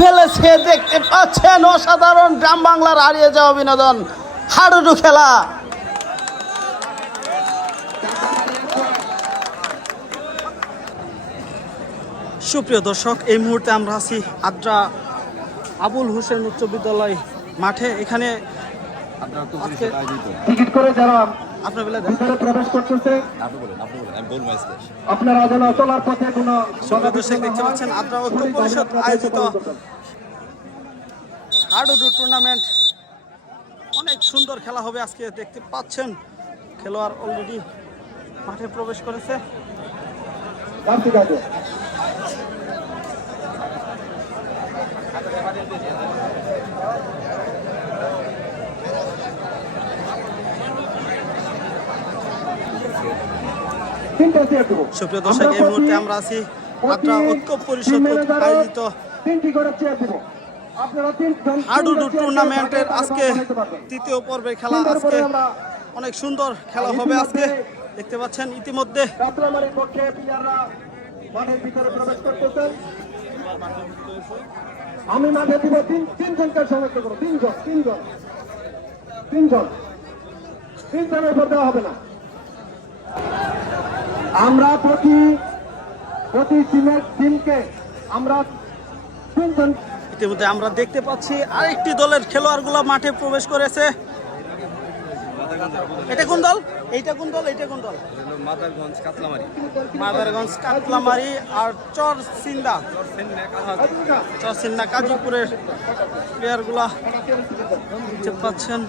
ফেলেছে। দেখতে পাচ্ছেন অসাধারণ গ্রাম বাংলার হারিয়ে যাওয়া বিনোদন, হাডুডু খেলা। সুপ্রিয় দর্শক, এই মুহূর্তে আমরা আছি আদ্রা আবুল হোসেন উচ্চ বিদ্যালয় মাঠে। এখানে টিকিট করে যারা আপনার বেলা ভিতরে প্রবেশ করতেছে আপনারা যেন চলার পথে কোনো দর্শক দেখতে পাচ্ছেন আদ্রা ঐক্য পরিষদ আয়োজিত হাডুডু টুর্নামেন্ট। অনেক সুন্দর খেলা হবে আজকে। দেখতে পাচ্ছেন খেলোয়াড় অলরেডি মাঠে প্রবেশ করেছে। সুপ্রিয় দর্শক, এই মুহূর্তে আমরা আছি আদ্রা ঐক্য পরিষদ আয়োজিত হাডুডু টুর্নামেন্টের আজকে তৃতীয় পর্বের খেলা। আজকে অনেক সুন্দর খেলা হবে আজকে। দেখতে পাচ্ছেন ইতিমধ্যে আমি মাঠে দিব তিনজনকে সমস্ত করো। তিনজনের উপর দেওয়া হবে না। আমরা প্রতি টিমকে আমরা তিনজন। ইতিমধ্যে আমরা দেখতে পাচ্ছি আরেকটি দলের খেলোয়াড়গুলো মাঠে প্রবেশ করেছে। এটা কোন দল? এইটা কোন দল? এইটা কোন দল? মাদারগঞ্জ কাতলামারি আর চরসিন্দা কাজীপুরের প্লেয়ারগুলা দেখতে পাচ্ছেন।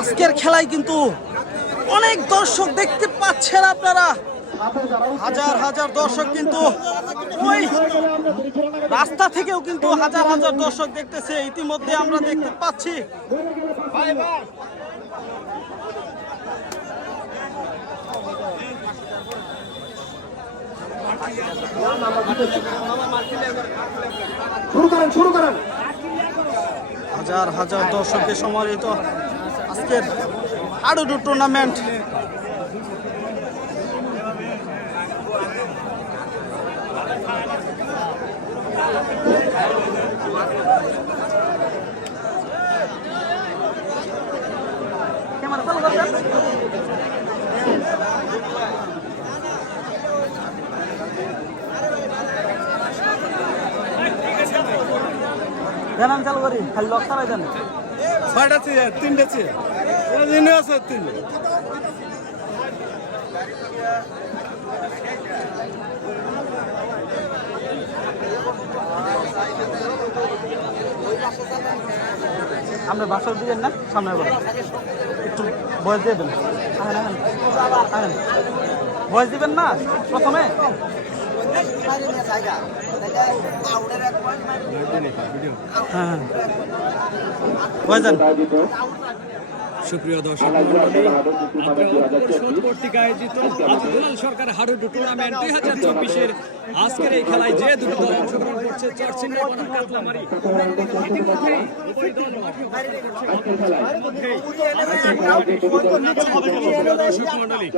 আজকের খেলায় কিন্তু অনেক দর্শক দেখতে পাচ্ছেন আপনারা। হাজার হাজার দর্শক কিন্তু ওই রাস্তা থেকেও কিন্তু হাজার হাজার দর্শক দেখতেছে। ইতিমধ্যে আমরা দেখতে পাচ্ছি শুরু করেন। হাজার হাজার দর্শকের সমাহিত আজকের হাডুডু টুর্নামেন্ট। দেন আমি চালু করি, খালি লক ছাড়াই দেন। ছয়টা চেয়ার, তিনটা চেয়ার আছে, তিন আমরা বাসর দিবেন না, সামনে একটু বয়স দিয়ে দেন। বয়স দিবেন না প্রথমে। হ্যাঁ বয়স দেন। সুপ্রিয় দর্শক মণ্ডলী, পরিষদ কর্তৃক আয়োজিত দুলাল সরকার হাডুডু টুর্নামেন্ট 2024-এর আজকের এই খেলায় যে দুটি দল অংশগ্রহণ করছে, চরসিংড়া বনাম কাতলামারি। দর্শক মণ্ডলী,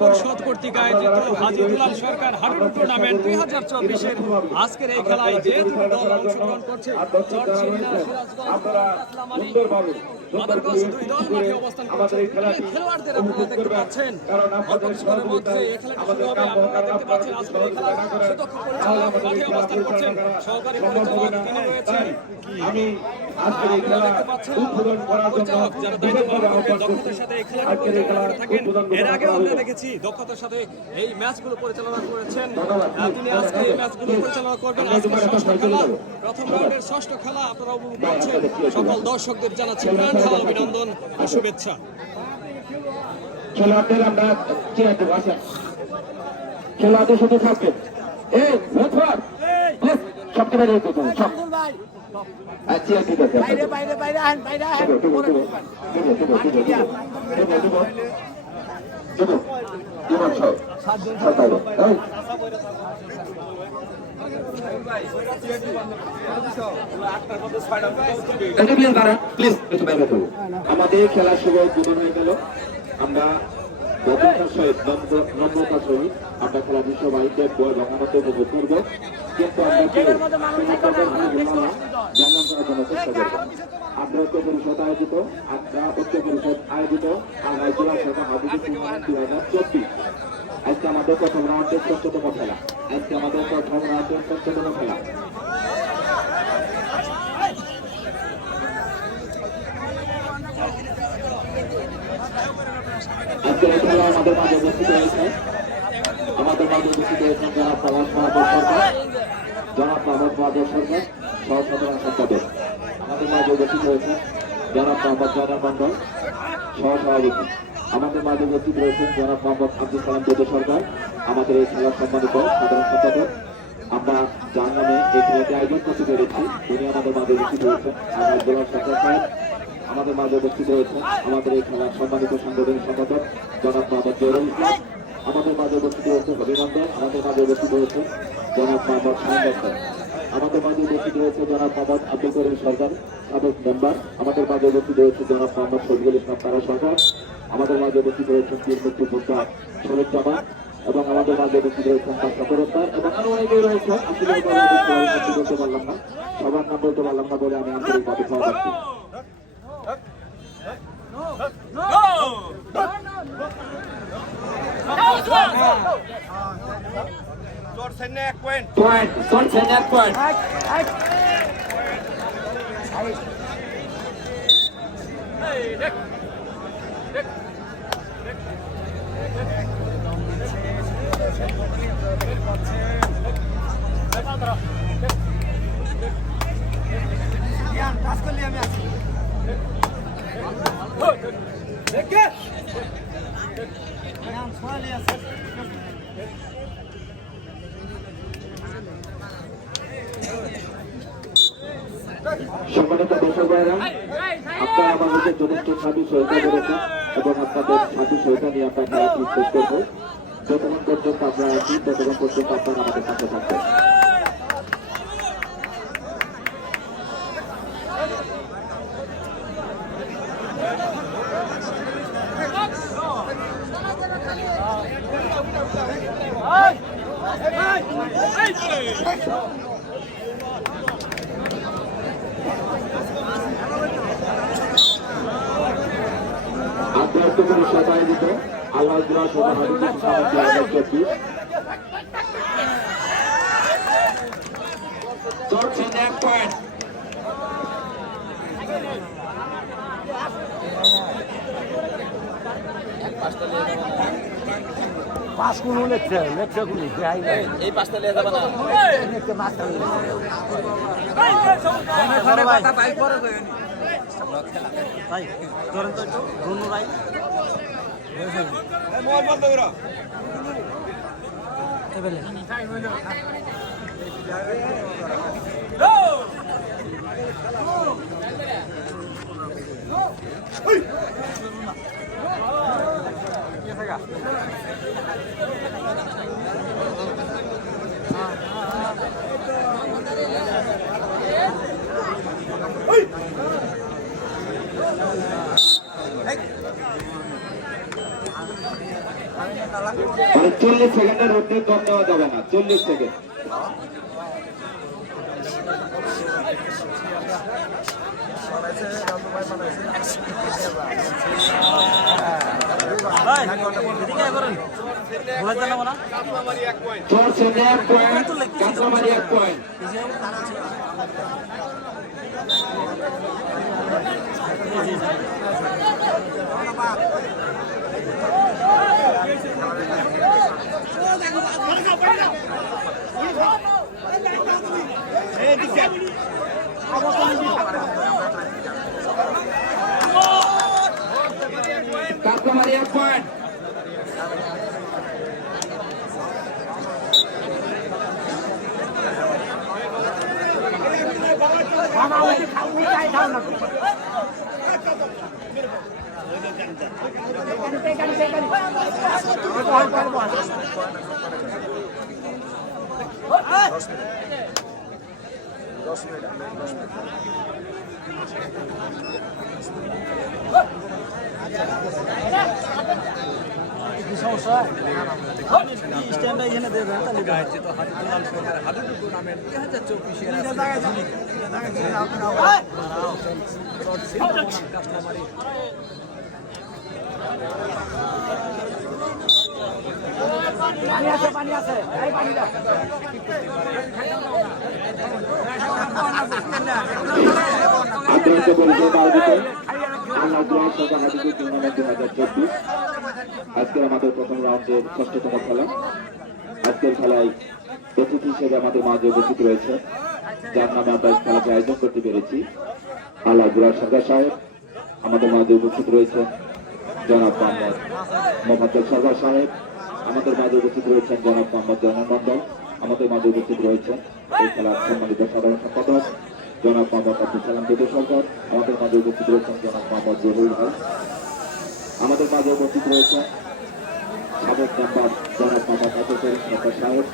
পরিষদ কর্তৃক আয়োজিত হাজী দুলাল সরকার হাডুডু টুর্নামেন্ট 2024-এর আজকের এই খেলায় যে দুটি দল অংশগ্রহণ করছে, মাদারগঞ্জ দুই দল মাঠে অবস্থান করছে। খেলোয়াড়দের আপনারা দেখতে পাচ্ছেন অল্প কিছুক্ষণের মধ্যে এই খেলাটি শুরু হবে। আপনারা দেখতে পাচ্ছেন আজকের এই খেলার সুদক্ষ পরিচালক মাঠে অবস্থান করছেন। সহকারী পরিচালক তিনি রয়েছেন। দেখতে পাচ্ছেন পরিচালক যারা দায়িত্ব পালন করবেন, দক্ষতার সাথে এই খেলাটি পরিচালনা করে থাকেন। এর আগেও আমরা দেখেছি দক্ষতার সাথে এই ম্যাচগুলো পরিচালনা করেছেন। তিনি আজকে এই ম্যাচগুলো পরিচালনা করবেন। আজকে ষষ্ঠ খেলা, প্রথম রাউন্ডের ষষ্ঠ খেলা আপনারা উপভোগ করছেন। সকল দর্শকদের জানাচ্ছি প্রাণ ঢালা অভিনন্দন ও শুভেচ্ছা। খেলোয়াড়দের আমরা চেয়ার দেবো। খেলোয়াড়দের শুধু থাকবে সব একেবারে সব আচ্ছা ঠিক আছে আমাদের খেলা শুরু উদ্বোধন হয়ে গেল। আমরা নম্রতার সহিত আমরা খেলা বিশ্ববাহী দেখবো এবং আমাদের উপভোগ করবো, কিন্তু আমরা জানলাম করার জন্য চেষ্টা করবো। আমরা ঐক্য পরিষদ আয়োজিত আগামী জেলা শাখা হাবিবুর টুর্নামেন্ট 2024। আজকে আমাদের প্রথম রাউন্ডের ১৪তম খেলা। আজকে এই খেলা আমাদের মাঝে উপস্থিত হয়েছেন জনাব প্রভাস বাহাদুর সরকার সহ সাধারণ সম্পাদক। আমাদের মাঝে উপস্থিত হয়েছেন জনাব মোহাম্মদ জানার মন্ডল সহ সভাপতি। আমাদের মাঝে উপস্থিত রয়েছেন জনাব মোহাম্মদ আব্দুল সালাম বেদে সরকার, আমাদের এই খেলার সম্মানিত সাধারণ সম্পাদক। আমরা যার নামে এই খেলাটি আয়োজন করতে পেরেছি উনি আমাদের মাঝে উপস্থিত হয়েছেন আমার জেলার সরকার সাহেব। আমাদের মাঝে উপস্থিত হয়েছেন আমাদের এই খেলার সম্মানিত সাংগঠনিক সম্পাদক জনাব মোহাম্মদ জহিরুল ইসলাম। আমাদের মাঝে উপস্থিত হয়েছে অভিনন্দন। আমাদের মাঝে উপস্থিত হয়েছে জনাব মোহাম্মদ শাহিন। আমাদের মাঝে উপস্থিত হয়েছে জনাব মোহাম্মদ আব্দুল করিম সরকার, সাবেক মেম্বার। আমাদের মাঝে উপস্থিত হয়েছে জনাব মোহাম্মদ শফিকুল ইসলাম তারা সরকার। আমাদের মাঝে উপস্থিত হয়েছেন পীর মুক্তিযোদ্ধা শরীফ জামান এবং আমাদের মাঝে উপস্থিত হয়েছেন সরকার এবং আরো অনেকেই রয়েছে। আসলে বলতে পারলাম না, সবার নাম বলতে পারলাম না বলে আমি আন্তরিকভাবে ক্ষমা করছি। সম্মানিত দর্শক ভাইরা, আপনারা আমাদেরকে যথেষ্ট সার্ভিস সহায়তা করেছেন এবং আপনাদের সার্ভিস সহায়তা নিয়ে আমরা খেলা শেষ করবো। যতক্ষণ পর্যন্ত আপনারা আছি ততক্ষণ পর্যন্ত আপনারা আমাদের কাছে থাকবেন। পরিষদ আয়োজিত আল্লাহ জেলা শাখা হাবিবুর টুর্নামেন্ট 2024। পাঁচ কোন লেখছে গুলি এই পাঁচটা লিয়ে যাবে না ভাই ধরেন তো একটু রুনু ভাই মানে 40 সেকেন্ডের মধ্যে দম দেওয়া যাবে না। 40 সেকেন্ড। Maria point. স্ট্যান্ডটা এখানে দিয়ে দেন তাহলে পানি আছে এই পানি দাও আন্তরিক পরিষদ আয়োজিত আল্লাহ দোয়া সভা হাদিসুল টুর্নামেন্ট 2024 আজকে আমাদের প্রথম রাউন্ডের 6ষ্ঠতম খেলা। আজকের খেলায় অতিথি হিসেবে আমাদের মাঝে উপস্থিত রয়েছে, যার নামে আমরা এই খেলাকে আয়োজন করতে পেরেছি, আল্লাহ দোয়া সরকার সাহেব। আমাদের মাঝে উপস্থিত রয়েছেন জনাব মোহাম্মদ সরকার সাহেব। আমাদের মাঝে উপস্থিত রয়েছেন জনাব মোহাম্মদ জয়নাল মন্ডল। আমাদের মাঝে উপস্থিত রয়েছেন এই খেলার সম্মানিত সাধারণ সম্পাদক জনাব মোহাম্মদ আব্দুল সালাম বেদে সরকার। আমাদের মাঝে উপস্থিত রয়েছেন জনাব মোহাম্মদ জহুরুল ভাই। আমাদের মাঝে উপস্থিত রয়েছেন সাবেক মেম্বার জনাব মোহাম্মদ আব্দুল করিম সরকার সাহেব।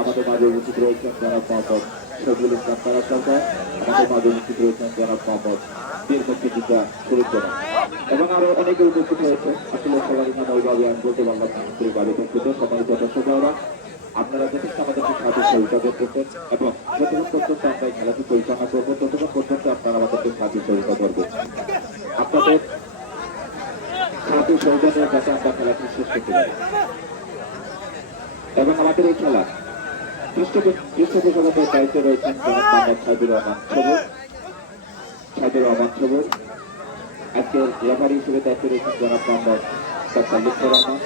আমাদের মাঝে উপস্থিত রয়েছেন জনাব মোহাম্মদ শহীদুল ইসলাম তারা সরকার। আমাদের মাঝে উপস্থিত রয়েছেন জনাব মোহাম্মদ বীর মুক্তিযোদ্ধা শরীফ জনাব এবং আরো অনেকে উপস্থিত হয়েছে। আসলে সবাই নাম ওইভাবে আমি বলতে পারলাম না, বাড়ি উপস্থিত সম্মানিত দর্শকরা, আপনারা যথেষ্ট আমাদেরকে সাহায্য সহযোগিতা করতেন এবং যতক্ষণ পর্যন্ত আমরা এই খেলাটি পরিচালনা করবো ততক্ষণ পর্যন্ত আপনারা আমাদেরকে সাহায্য সহযোগিতা করবেন। আপনাদের সাহায্য সহযোগিতা যাতে আমরা খেলাটি শেষ করতে পারি এবং আমাদের এই খেলা পৃষ্ঠপোষকতার দায়িত্বে রয়েছেন জনাব মোহাম্মদ সাইদুর রহমান সবুর। আজকের রেফারি হিসেবে দায়িত্বে রয়েছেন জনাব মোহাম্মদ ডক্টর লুৎফর রহমান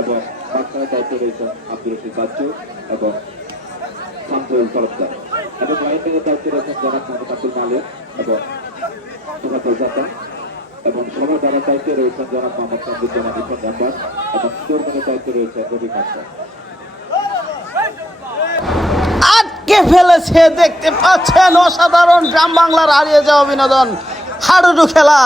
এবং মাঝখানে দায়িত্বে রয়েছেন আব্দুর রশিদ বাচ্চু এবং শামসুল তরফদার এবং লাইনের দায়িত্বে রয়েছেন জনাব মোহাম্মদ আব্দুল মালিক এবং সুফাতুল জাতা এবং সময় দ্বারা দায়িত্বে রয়েছেন জনাব মোহাম্মদ সামদুজ্জামান ইসলাম মেম্বার এবং চেয়ারম্যানের দায়িত্বে রয়েছেন রবি মাস্টার। আটকে ফেলেছে, দেখতে পাচ্ছেন অসাধারণ গ্রাম বাংলার হারিয়ে যাওয়া বিনোদন হাডুডু খেলা।